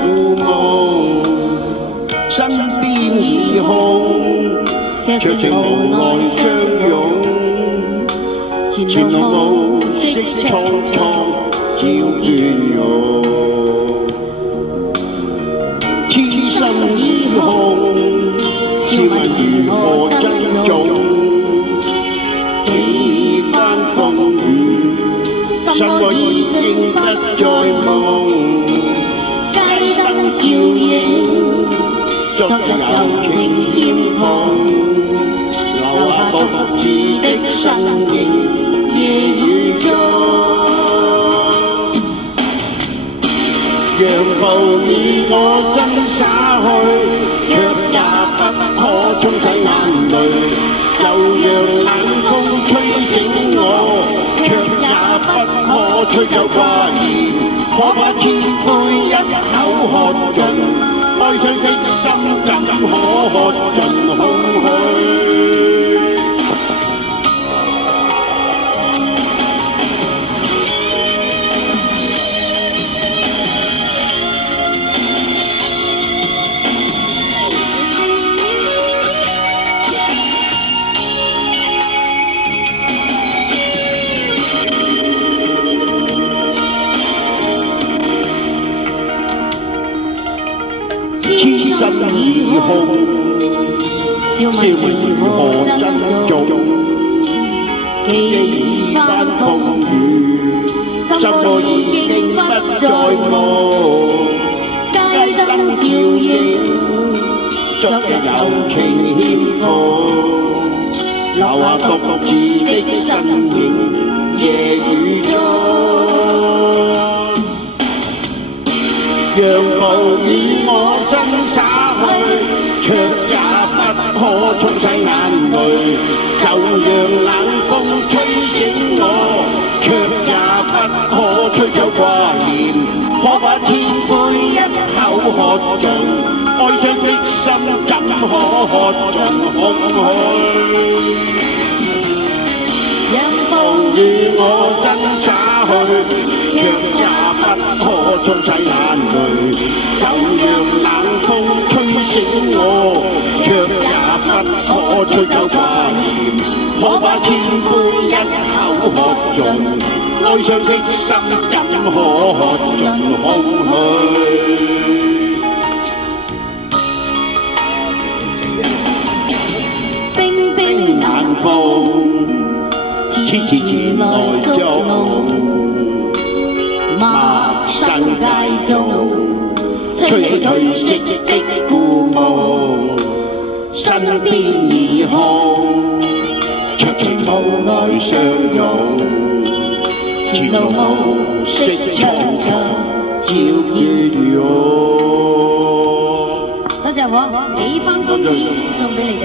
故夢，身邊已空，卻情無奈相擁。前路無色蒼蒼，照倦容。痴心已空，試問如何珍重？幾番風雨，心愛已經不再夢。街燈照映，昨日柔情欠奉，留下獨自的身影。夜雨中，讓暴雨我身灑去，卻也不可沖洗眼淚。就讓冷風吹醒我，卻也不可吹走掛念。可把千杯一口喝盡，哀傷的心怎可喝盡空虛？痴心已空，笑問如何珍重？幾番風雨，心愛已經不再夢。街燈照映，昨日柔情欠奉，留下獨自的身影。夜雨中，讓暴雨我身灑去，卻也不可沖洗眼淚。就讓冷風吹醒我，卻也不可吹走掛念。可把千杯一口喝盡，哀傷的心怎可喝盡空虛？讓暴雨我身灑去，卻也不可沖洗眼淚。就讓冷風吹醒我，卻也不可吹走掛念。可把千杯一口喝盡，哀傷的心怎可喝盡空虛？冰冰冷風，痴痴來捉弄，陌生街中，吹起褪色的故夢。身邊已空，卻情無奈相擁。前路無色蒼蒼，照倦容。多謝我幾番風雨送俾你哋。